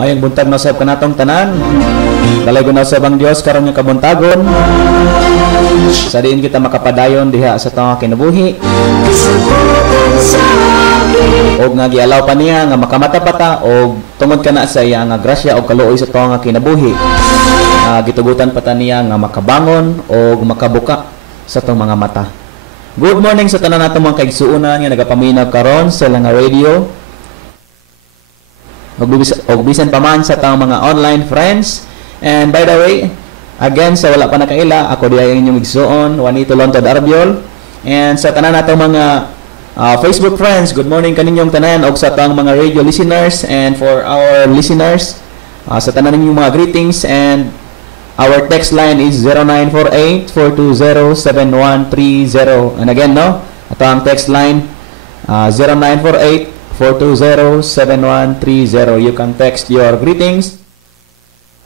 Mayang buntag na usab kanatong tanan. Dalay ko na usab ang Dios karon nga kabuntagon. Sa diin kita makapadayon diha sa tong kinabuhi. Og nga gialaw pa niya nga makamata pata og tungod kana sa iya nga grasya og kaluoy sa tong kinabuhi. Gitugutan pa ta niya nga makabangon og makabuka sa tong mga mata. Good morning sa tanan natong mga kaigsuonan nga nagapaminaw karon sa nga radio. Og bisan pa man sa tang mga online friends. And by the way, again sa wala pa nakaila, ako diay ang inyong igsuon, Juanito Lontod Arbiol. And sa tanan natong mga Facebook friends, good morning kaninyong tanan og sa tang mga radio listeners and for our listeners, sa tanan ninyong mga greetings. And our text line is 0948-420-7130. And again, no? Ito ang text line, 0948-420-7130. You can text your greetings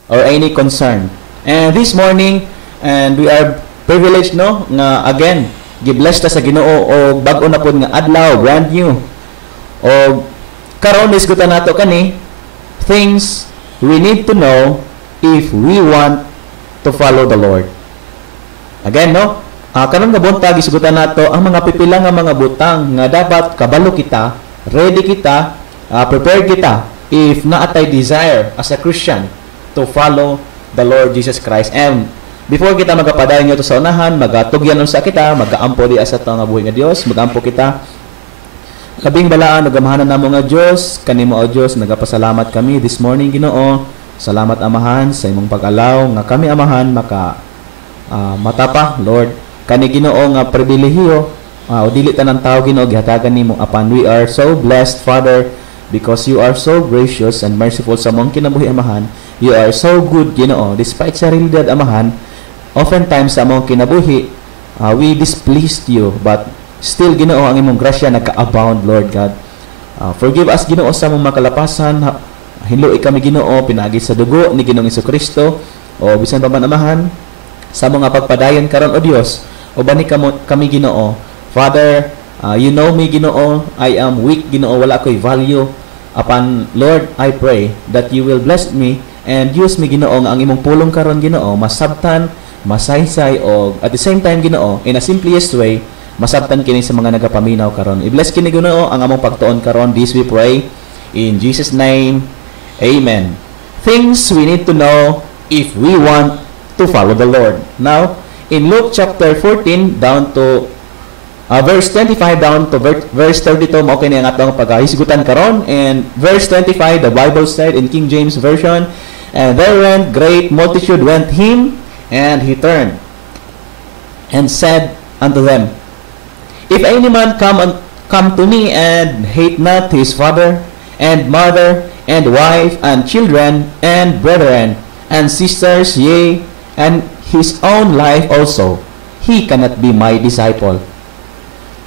or any concern. And this morning, and we are privileged, no? Nga again, gibless ta sa Ginoo o bag-o na pod nga adlaw, brand new. O karon isgutan nato kani things we need to know if we want to follow the Lord. Again, no? Karon nga buntag isgutan nato ang mga pipila nga mga butang nga dapat kabalo kita, ready kita, prepared kita if naatay desire as a Christian to follow the Lord Jesus Christ. And before kita magapadayon nyo to sa unahan, magatugyan sa kita, mag-aampo di asa ito nga buhay nga Diyos, mag-aampo kita. Kabing balaan, nagamahanan na mo nga Diyos, kanimo o Diyos, nagapasalamat kami this morning, Ginoo. Salamat Amahan sa imong pag-alaw, nga kami Amahan, matapa, Lord. Kani Ginoo nga pribilehiyo, o dili tanang tao Ginoo, gihatagan nimo upon we are so blessed, Father, because you are so gracious and merciful sa mong kinabuhi Amahan. You are so good, Ginoo, despite sa realidad Amahan. Oftentimes sa mong kinabuhi, we displeased you, but still Ginoo ang imong grasya nagka-abound, Lord God. Forgive us Ginoo sa mong makalapasan. Hinluoy kami Ginoo pinaagi sa dugo ni Ginoong Jesucristo, o bisan pa man Amahan sa mga pagpadayon karon o Dios, o bani kami Ginoo. Father, you know me Ginoo, I am weak Ginoo, wala ko'y value. Upon Lord, I pray that you will bless me and use me Ginoo nga ang imong pulong karon Ginoo masabtan, masaysay, o at the same time Ginoo in a simplest way masabtan kini sa mga nagapaminaw karon. I-bless kini Ginoo ang among pagtuon karon. This we pray in Jesus name. Amen. Things we need to know if we want to follow the Lord. Now, in Luke chapter 14 down to verse 25 down to verse 32, mao kini ang atong paghisgutan karon. And verse 25, the Bible said in King James Version, "And there went great multitude went him, and he turned and said unto them, If any man come to me and hate not his father and mother and wife and children and brethren and sisters, yea, and his own life also, he cannot be my disciple.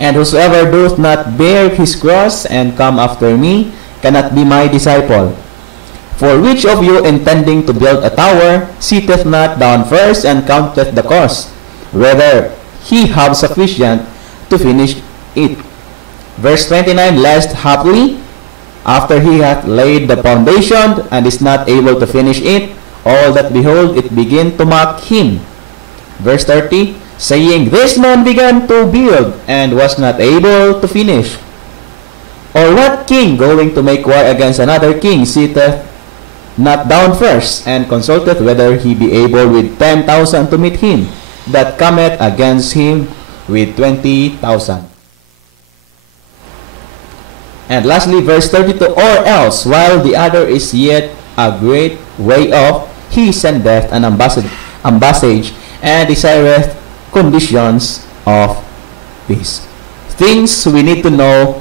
And whosoever doth not bear his cross and come after me cannot be my disciple. For which of you intending to build a tower sitteth not down first and counteth the cost, whether he have sufficient to finish it? Verse 29, lest haply, after he hath laid the foundation and is not able to finish it, all that behold it begin to mock him. Verse 30, saying, This man began to build and was not able to finish. Or what king going to make war against another king sitteth not down first and consulteth whether he be able with 10,000 to meet him that cometh against him with 20,000. And lastly, verse 32, Or else, while the other is yet a great way off, he sendeth an ambassage and desireth conditions of peace. Things we need to know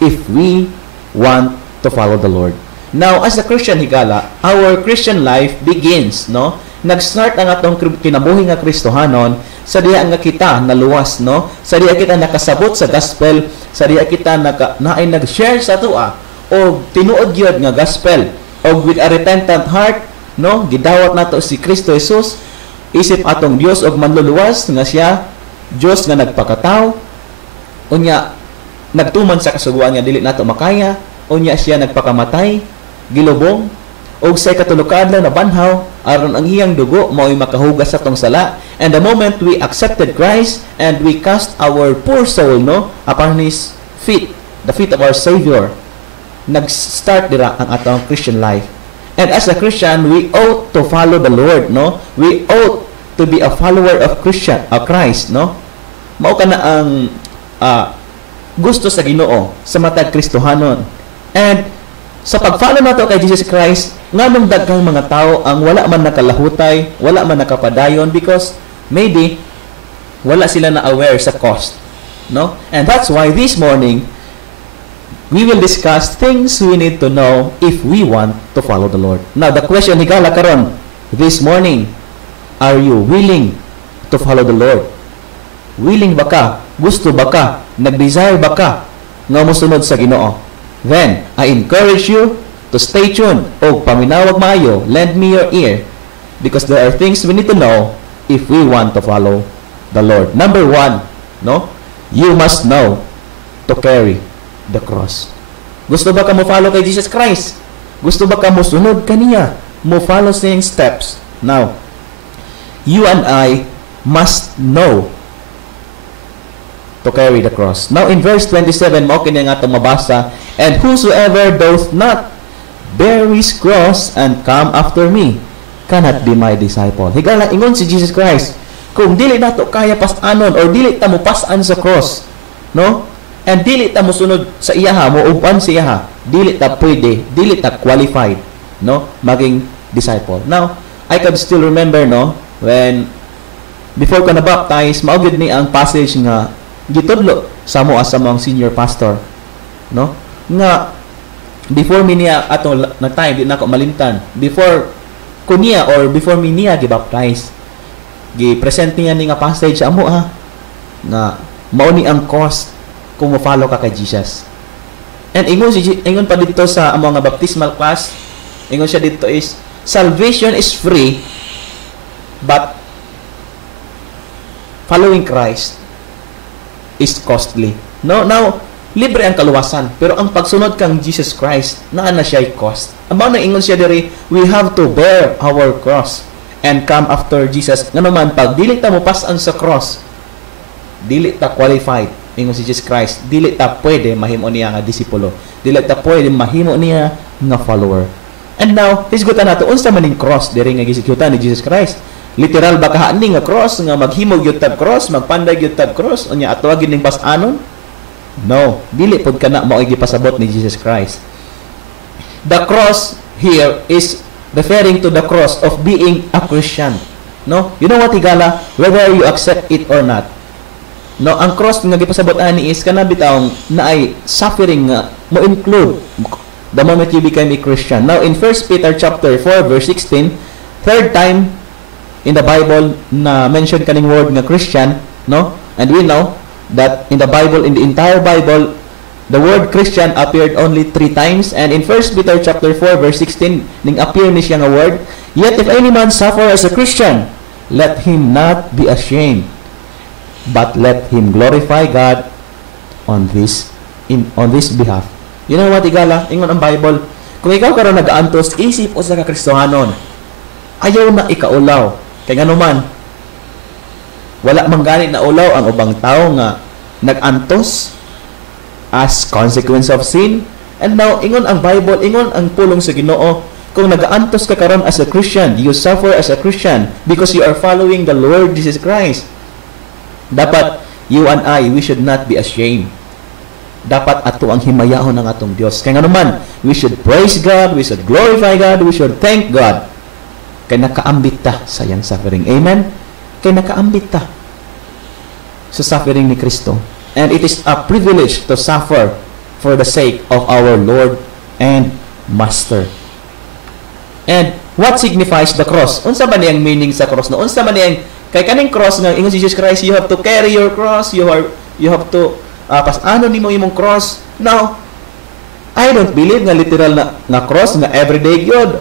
if we want to follow the Lord. Now, as a Christian higala, our Christian life begins, no? Nag-start ang atong kinabuhi nga Kristohanon sa diha nga kita naluwas, no? Sa diha kita nakasabot sa gospel, sa diha kita naay nag-share sa tuwa o tinuod gyud nga gospel o with a repentant heart, no? Gidawat nato si Kristo Jesus, isip atong Dios og manluluwas nga siya Dios nga nagpakatao, unya nagtuman sa kasuguan nga dili nato makaya, unya siya nagpakamatay, gilubong, og say katulokadlaw na banhaw aron ang iyang dugo mao'y makahugas sa tong sala. And the moment we accepted Christ and we cast our poor soul upon his feet, the feet of our Savior, nag-start dira ang atong Christian life. And as a Christian, we ought to follow the Lord, we ought to be a follower of Christ, mao kana ang gusto sa Ginoo sa matag Kristohanon. And sa pag-follow nato kay Jesus Christ, nganong daghang mga tao ang wala man nakalahutay, wala man nakapadayon because maybe wala sila na aware sa cost, And that's why this morning we will discuss things we need to know if we want to follow the Lord. Now, the question higala karon this morning, are you willing to follow the Lord? Willing ba ka? Gusto ba ka? Nag-desire ba ka nga mosunod sa Ginoo? Then, I encourage you to stay tuned o paminawag maayo, lend me your ear because there are things we need to know if we want to follow the Lord. Number 1, you must know to carry the cross. Gusto ba ka mo follow kay Jesus Christ? Gusto ba ka mo sunod kaniya? Mo follow sa iyang steps? Now, you and I must know to carry the cross. Now, in verse 27, mao kini nga itong mabasa, and whosoever doth not bear his cross and come after me cannot be my disciple. Higala, ingon si Jesus Christ, kung dili nato kaya pasanon or dili ta mo pasan sa cross, and dili ta mo sunod sa iyaha, mo upan sa iyaha, dili ta pwede, dili ta qualified, maging disciple. Now, I can still remember, when before ko na baptize, maugid ni ang passage nga gitudlo sa mo as among senior pastor, nga before mi niya ato na time di na ko malimtan, before ko niya or before mi niya gibaptize, gi-present niya ni nga passage sa amo nga mao ni ang cost kung mo-follow ka kay Jesus. And ingon pa dito sa amo nga baptismal class, ingon siya dito is salvation is free but following Christ is costly. Now, libre ang kaluwasan, pero ang pagsunod kang Jesus Christ, naa na siya cost. Amo na ingon siya diri, we have to bear our cross and come after Jesus. Nga naman, pag dili ta mo pasan sa cross, dili ta qualified, ingon si Jesus Christ, dili ta pwede mahimo niya nga disipulo, dili ta pwede mahimo niya nga follower. And now, hisgutan nato unsa man ning cross diri nga gisekyutan ni Jesus Christ. Literal ba kahaani nga cross nga maghimo gyud tag cross, magpanday gyud tag cross unya atawagin ning pasanon? No, dili pod kana mao gipasabot ni Jesus Christ. The cross here is referring to the cross of being a Christian. You know what higala, whether you accept it or not. Ang cross nga gipasabot ani is kana bitawng naay suffering nga mo include the moment you become a Christian. Now in 1 Peter chapter 4 verse 16, third time in the Bible na mention kaning word nga Christian, and we know that in the Bible, in the entire Bible, the word Christian appeared only 3 times, and in 1 Peter chapter 4 verse 16 ning appear ni siya nga word, yet if any man suffer as a Christian, let him not be ashamed, but let him glorify God on this behalf. You know what, igala, ingon ang Bible, kung ikaw karon nag-aantos isip o sa kakristohanon, ayaw na ikaulaw kay nganuman wala man gani na ulaw ang ubang tao nga nag-antos as consequence of sin. And now ingon ang Bible, ingon ang pulong sa Ginoo, kung nag-aantos ka karon as a Christian, you suffer as a Christian because you are following the Lord Jesus Christ, dapat you and I, we should not be ashamed. Dapat ato ang himayahon ng atong Dios. Kaya nga naman, we should praise God, we should glorify God, we should thank God. Kaya nakaambit ta sa iyang suffering. Amen? Kaya nakaambit ta sa suffering ni Kristo. And it is a privilege to suffer for the sake of our Lord and Master. And what signifies the cross? Unsa ba niyang meaning sa cross? No? Unsa man niyang, kay kaning cross nga ingon si Jesus Christ, you have to carry your cross, you have to pasano nimo imong cross. Now, I don't believe nga literal na cross nga everyday gyud.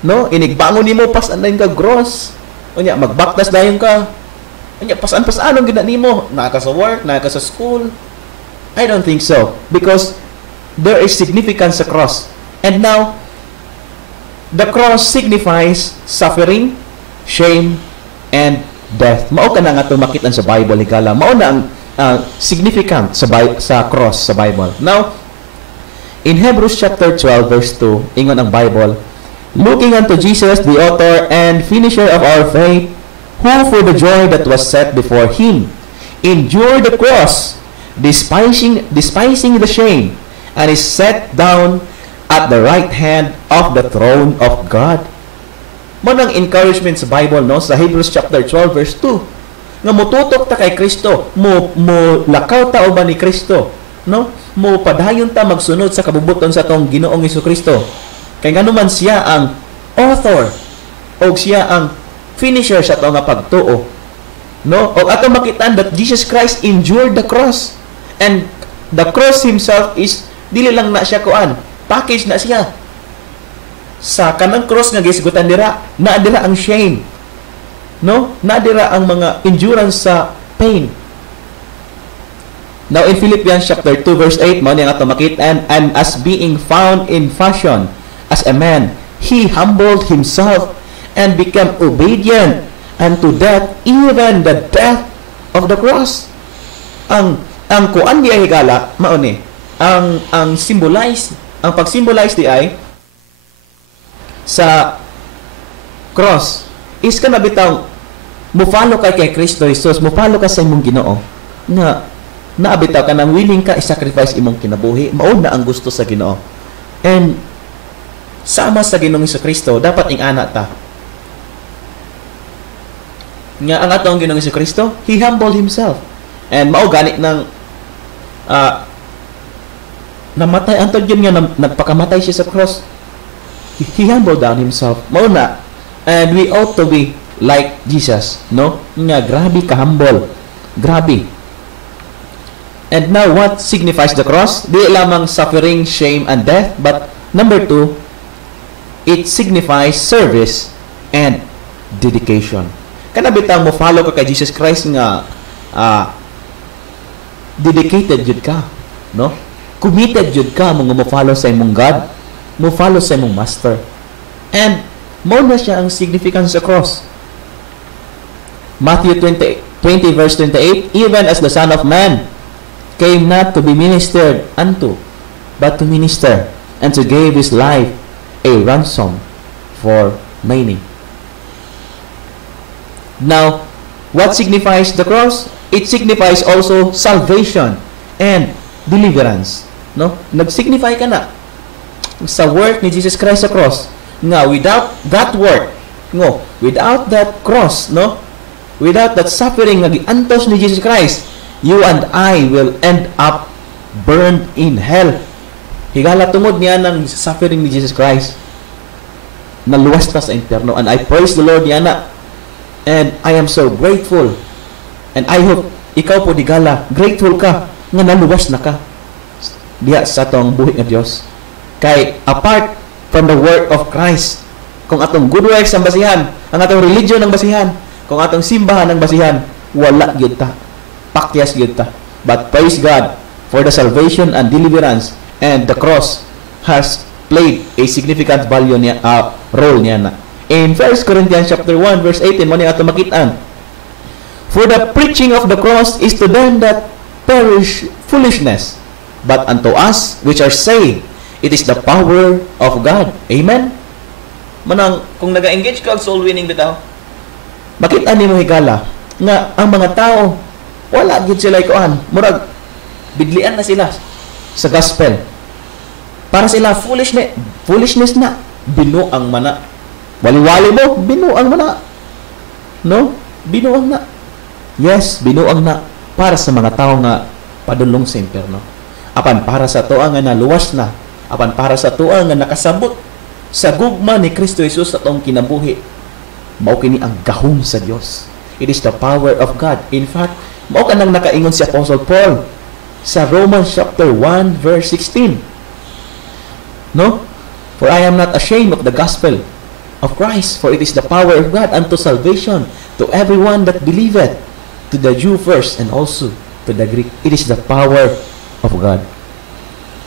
No, inigbangon nimo pasan ka cross. Unya magbaktas dayon ka. Unya pasan-pasanon gid nimo, naka sa work, naka sa school. I don't think so, because there is significance sa cross. And now, the cross signifies suffering, shame, and death. Mao ka na nga ito makitan sa Bible, higala. Mao na ang significant sa cross sa Bible. Now, in Hebrews chapter 12, verse 2, ingon ang Bible, looking unto Jesus, the author and finisher of our faith, who for the joy that was set before him endured the cross, despising the shame, and is set down at the right hand of the throne of God. Manang encouragement sa Bible, no? Sa Hebrews chapter 12, verse 2, nga mututok ta kay Kristo, mo lakaw ta uban ni Kristo, no? Mo padayon ta magsunod sa kabubuton sa tong Ginoong Hesukristo. Kay nganuman siya ang author o siya ang finisher sa to nga pagtuo, no? O ato makitaan that Jesus Christ endured the cross, and the cross himself is dili lang na siya kuan, package na siya sa kanang cross nga gisgutan dira, na dira ang shame, no? Na dira ang mga endurance sa pain. Now in Philippians chapter 2 verse 8 mo ni ato makitaan, and as being found in fashion as a man, he humbled himself and became obedient unto death, even the death of the cross. Ang kuan di ay higala mao ni ang symbolize, ang pag-symbolize di ay sa cross is kana bitaw mo follow kay Kristo Jesus, mo follow ka sa imong Ginoo, nga naabitaw ka nang willing ka i-sacrifice imong kinabuhi, mao na ang gusto sa Ginoo. And sama sa Ginoong Kristo dapat ing ana ta nga ang atong Ginoong Kristo, he humbled himself, and mao gani ng namatay antod yun nga nagpakamatay siya sa cross. He humbled down himself. Mao na, and we ought to be like Jesus, no? Nga grabe ka humble, grabe. And now what signifies the cross? Di lamang suffering, shame, and death, but number 2, it signifies service and dedication. Kana bitaw mo follow ka kay Jesus Christ nga dedicated jud ka, no? Committed jud ka mo follow sa imong God, mo follow sa imong master. And mo na siya ang significance sa cross. Matthew 20 verse 28, even as the Son of Man came not to be ministered unto, but to minister, and to give his life a ransom for many. Now, what signifies the cross? It signifies also salvation and deliverance, no? Nag-signify ka na sa work ni Jesus Christ sa cross, nga without that work, no, without that cross, no, without that suffering nga giantos ni Jesus Christ, you and I will end up burned in hell. Higala tungod niya ng suffering ni Jesus Christ, naluwas ta sa interno. And I praise the Lord niya na, and I am so grateful, and I hope ikaw po higala grateful ka nga naluwas na ka diya sa atong buhi nga Dios. Kay apart from the work of Christ, kung atong good works ang basihan, ang atong religion ang basihan, kung atong simbahan ang basihan, wala gyud ta, pakyas gyud ta. But praise God for the salvation and deliverance, and the cross has played a significant value niya, role niya na. In 1 Corinthians chapter 1 verse 18 mo ni ato makitaan, for the preaching of the cross is to them that perish foolishness, but unto us which are saved it is the power of God. Amen? Manang, kung nag-engage ka soul winning bitaw, makita ni mo higala nga ang mga tao wala gid sila ikuan, murag bidlian na sila sa gospel. Para sila foolishness na, binuang mana. Wali-wali mo, binuang mana. No? Binuang na. Yes, binuang na para sa mga tao nga padulong sa impyerno. Apan para sa tuwa nga naluwas na, apan para sa tuwa nga nakasabot sa gugma ni Kristo Jesus sa atong kinabuhi, mao kini ang gahom sa Dios. It is the power of God. In fact, mao kanang nakaingon si Apostle Paul sa Romans chapter 1 verse 16. No? For I am not ashamed of the gospel of Christ, for it is the power of God unto salvation to everyone that believeth, to the Jew first and also to the Greek. It is the power of God.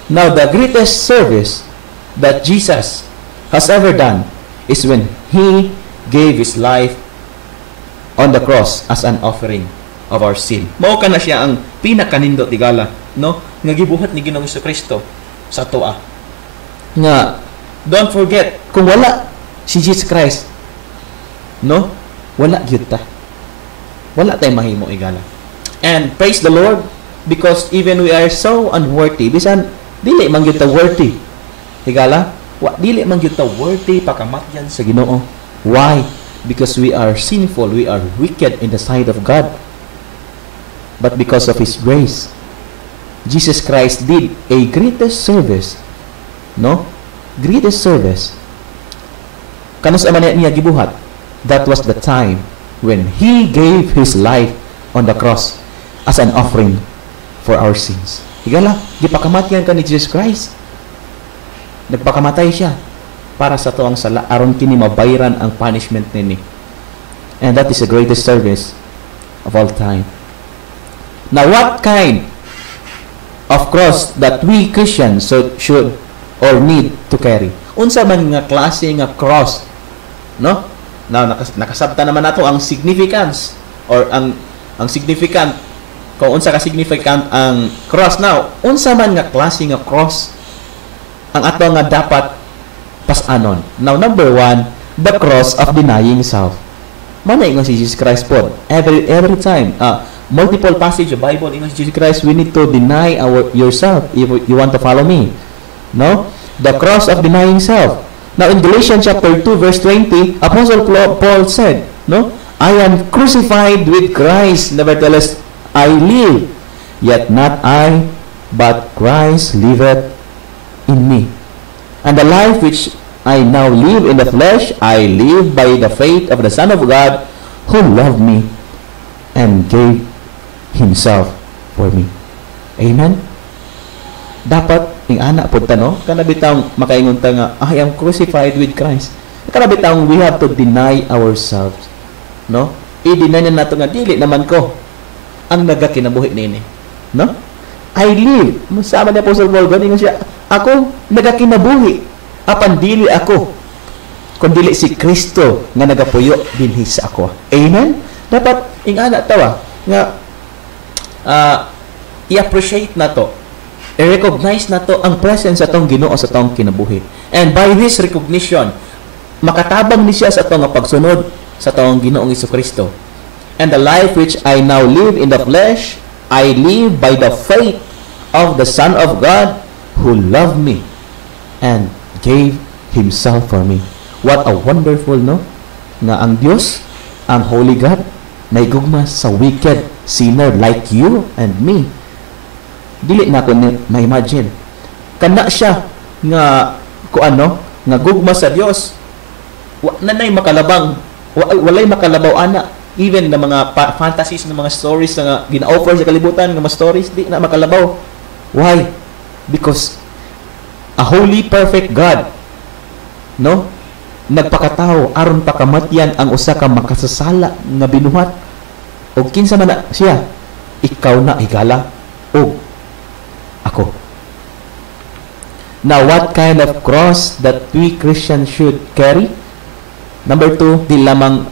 Now, the greatest service that Jesus has ever done is when He gave His life on the cross as an offering of our sin. Mao kana siya ang pinakanindot tigala, no? Nga gibuhat ni Ginoong Kristo sa toa. Nga don't forget, kung wala si Jesus Christ, no? Wala gyud ta. Wala tayong mahimo igala. And praise the Lord, because even we are so unworthy, bisan dili man gyud ta worthy. Higala, dili man gyud ta worthy pakamatyan sa Ginoo. Why? Because we are sinful, we are wicked in the sight of God. But because of His grace, Jesus Christ did a greatest service. No? Greatest service. Kanus man niya gibuhat? That was the time when He gave His life on the cross as an offering for our sins. Higala, gipakamatyan ka ni Jesus Christ. Nagpakamatay siya para sa tuang sala aron kini mabayran ang punishment nini. And that is the greatest service of all time. Now, what kind of cross that we Christians should or need to carry? Unsa man nga klase nga cross, no? Now, nakasabta naman nato ang significance or ang significant, kung unsa ka significant ang cross. Now, unsa man nga klase nga cross ang ato nga dapat pas-anon. Now, number 1, the cross of denying self. Manay nga si Jesus Christ po. Every time, multiple passage of Bible in Jesus Christ, we need to deny yourself if you want to follow me. No? The cross of denying self. Now, in Galatians chapter 2, verse 20, Apostle Paul said, no? I am crucified with Christ, nevertheless I live, yet not I, but Christ liveth in me. And the life which I now live in the flesh, I live by the faith of the Son of God, who loved me and gave Himself for me. Amen? Dapat, yung anak po no? Kanabitang makaingon ta nga, I am crucified with Christ. Kanabitang we have to deny ourselves. No? I-deny na nato nga, dili naman ko ang nagakinabuhi nini. No? I live. Masama ni Apostle Paul, ganing siya, ako nagakinabuhi. Apan dili ako, kundi si Kristo nga nagapuyo dinhi sa ako. Amen? Dapat, yung anak tawa, nga, i-appreciate na to, i-recognize na to ang presence sa tong Ginoo sa tong kinabuhi. And by this recognition, makatabang ni siya sa tong pagsunod sa tong Ginoong Jesucristo. And the life which I now live in the flesh, I live by the faith of the Son of God who loved me and gave Himself for me. What a wonderful, no? Nga ang Diyos, ang Holy God, naigugma sa wicked sinner like you and me. Dili na ko ma-imagine. Kana siya nga ano, nga gugma sa Dios. Nanay makalabang, walay makalabaw ana. Even na mga fantasies ng mga stories na gina-offer sa kalibutan ng mga stories, di na makalabaw. Why? Because a holy, perfect God, no? Nagpakatao aron pakamatyan ang usa ka makasasala nga binuhat. O kinsa man na siya, ikaw na higala o ako. Now, what kind of cross that we Christians should carry? Number 2, di lamang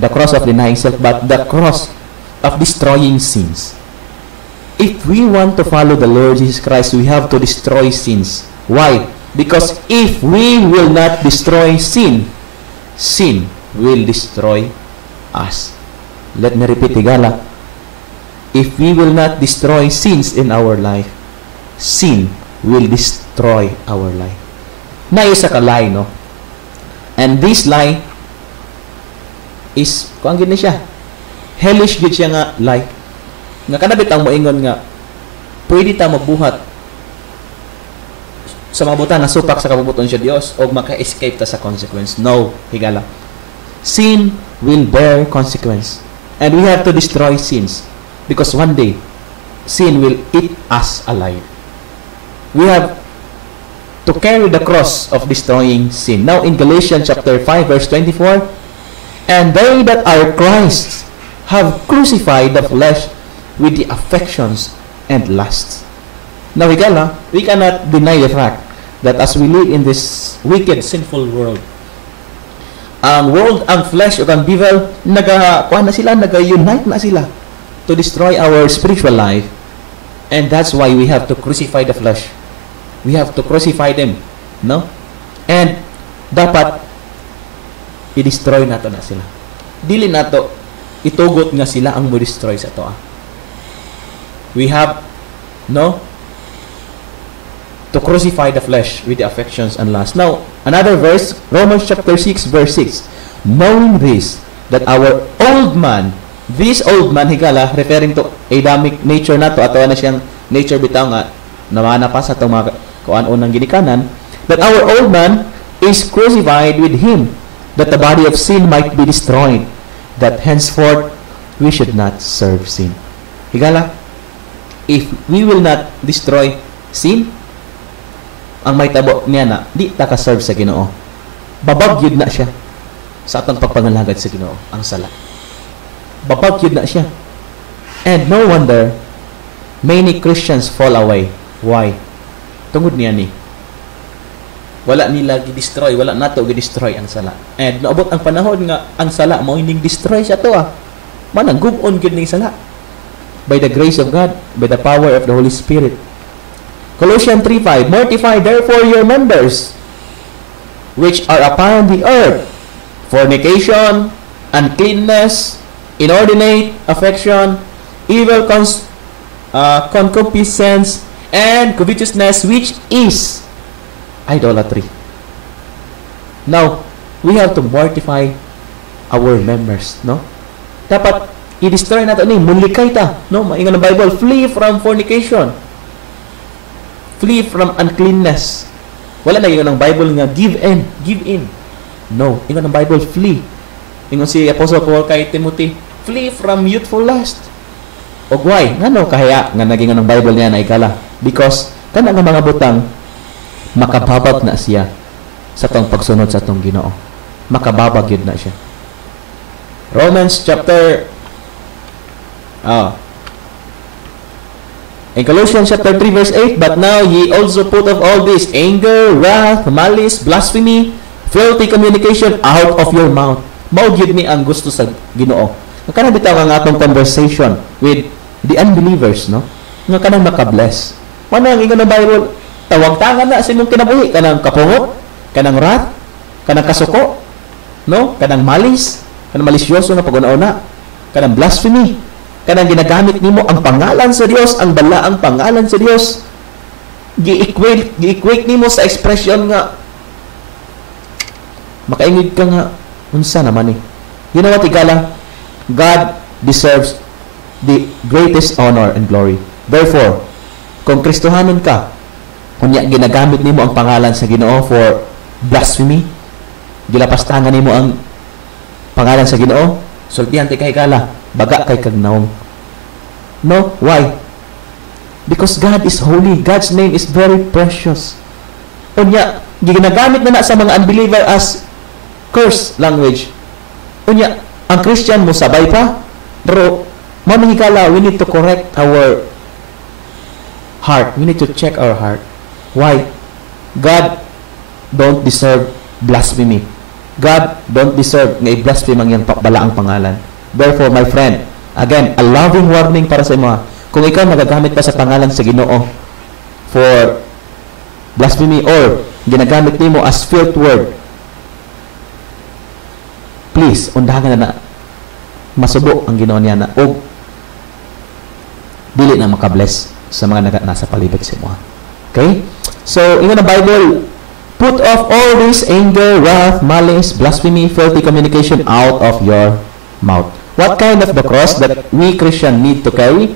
the cross of denying self, but the cross of destroying sins. If we want to follow the Lord Jesus Christ, we have to destroy sins. Why? Because if we will not destroy sin, sin will destroy us. Let me repeat higala. If we will not destroy sins in our life, sin will destroy our life. Na isa ka lie, no? And this lie is, kung gini siya, hellish gid siya nga lie. Nga kanabit ang moingon nga, pwede ta mabuhat sa mga buta na supak sa kabubuton siya Dios o maka-escape ta sa consequence. No, higala. Sin will bear consequence. And we have to destroy sins. Because one day, sin will eat us alive. We have to carry the cross of destroying sin. Now in Galatians chapter 5 verse 24, and they that are Christ have crucified the flesh with the affections and lusts. Now we cannot deny the fact that as we live in this wicked, sinful world, ang world, ang flesh, o ang devil, nag-unite na sila to destroy our spiritual life. And that's why we have to crucify the flesh. We have to crucify them. No? And dapat i-destroy nato na sila. Dili nato itugot nga sila ang mo-destroy sa to. We have to crucify the flesh with the affections and lusts. Now, another verse, Romans chapter 6, verse 6. Knowing this, that our old man, this old man, higala, referring to Adamic nature na to, ato na siyang nature bitaw nga, namana pa sa itong mga kuan-unang ginikanan, that our old man is crucified with him, that the body of sin might be destroyed, that henceforth we should not serve sin. Higala, if we will not destroy sin, ang may tabo niya na, di taka-serve sa Ginoo. Babagyod na siya sa atong pagpangalagad sa Ginoo, ang sala. Babagyod na siya. And no wonder, many Christians fall away. Why? Tungod niya ni. Wala nila gi-destroy, wala nato gi-destroy ang sala. And naabot ang panahon nga, ang sala mo hindi destroy siya to Manang gub-on gyud ning sala. By the grace of God, by the power of the Holy Spirit. Colossians 3:5, mortify therefore your members, which are upon the earth, fornication, uncleanness, inordinate affection, evil concupiscence, and covetousness, which is idolatry. Now, we have to mortify our members, no? Dapat i-destroy natin ni mulikay ta, no? Maingon ang Bible, flee from fornication. Flee from uncleanness. Wala na ingon ang Bible nga give in. No, ingon ang Bible flee. Ingon si Apostle Paul kay Timothy, flee from youthful lust. Og why? Ngano kahaya nga nagingon ang Bible niya na ikala? Because kana nga mga butang makababag na siya sa tong pagsunod sa tong Ginoo. Makababag yun na siya. Romans chapter in Colossians chapter 3 verse 8, but now ye also put of all this, anger, wrath, malice, blasphemy, filthy communication out of your mouth. Mao gyud ni ang gusto sa Ginoo. Nga kanang bitaw ang atong conversation with the unbelievers, no? Nga kanang makabless. Manang ingon ang Bible, tawag-tangan na sa imong kinabuhi, kanang kapungot, kanang wrath, kanang kasuko, no? Kanang malice, kanang malisyoso na pag-una-una, kanang blasphemy, kanang ginagamit nimo ang pangalan sa Dios, ang balaang pangalan sa Dios, gi-equate nimo sa expression nga makaingid ka nga unsa naman You know what, igala? God deserves the greatest honor and glory. Therefore, kung Kristohanon ka, kunya ginagamit nimo ang pangalan sa Ginoo for blasphemy, gilapastangan nimo ang pangalan sa Ginoo, sultihan ti kay kala, baga kay kagnaong. No, why? Because God is holy. God's name is very precious. Unya, ginagamit na sa mga unbeliever as curse language. Unya, ang Christian mo sabay pa, pero mamahikala, we need to correct our heart. We need to check our heart. Why? God don't deserve blasphemy. God don't deserve na i-blaspheme ang iyang balaang pangalan. Therefore, my friend, again, a loving warning para sa mga, kung ikaw nagagamit pa sa pangalan sa Ginoo for blasphemy or ginagamit nimo as filth word, please, undahan na masubo ang Ginoo niya na o dili na makabless sa mga nasa palibot sa imo. Okay? So, ingon ang Bible, put off all this anger, wrath, malice, blasphemy, filthy communication out of your mouth. What kind of the cross that we Christian need to carry?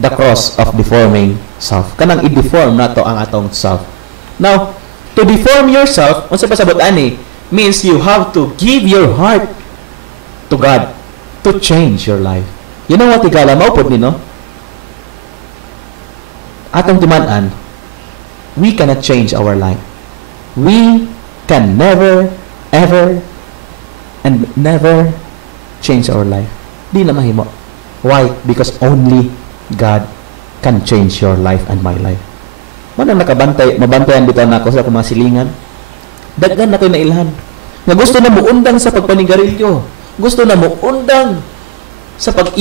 The cross of deforming self. Kanang i-deform na to ang atong self. Now, to deform yourself, unsa pa sabot ani, means you have to give your heart to God to change your life. You know what, igala, maupod ni, no? Atong timan-an, we cannot change our life. We can never, ever, and never change our life. Di na mahimo. Why? Because only God can change your life and my life. Manang nakabantay, mabantayan bitaw na ako sa mga silingan. Daghan na ko'y nailhan. Nga gusto na mo undang sa pagpanigarilyo. Gusto na mo undang sa pag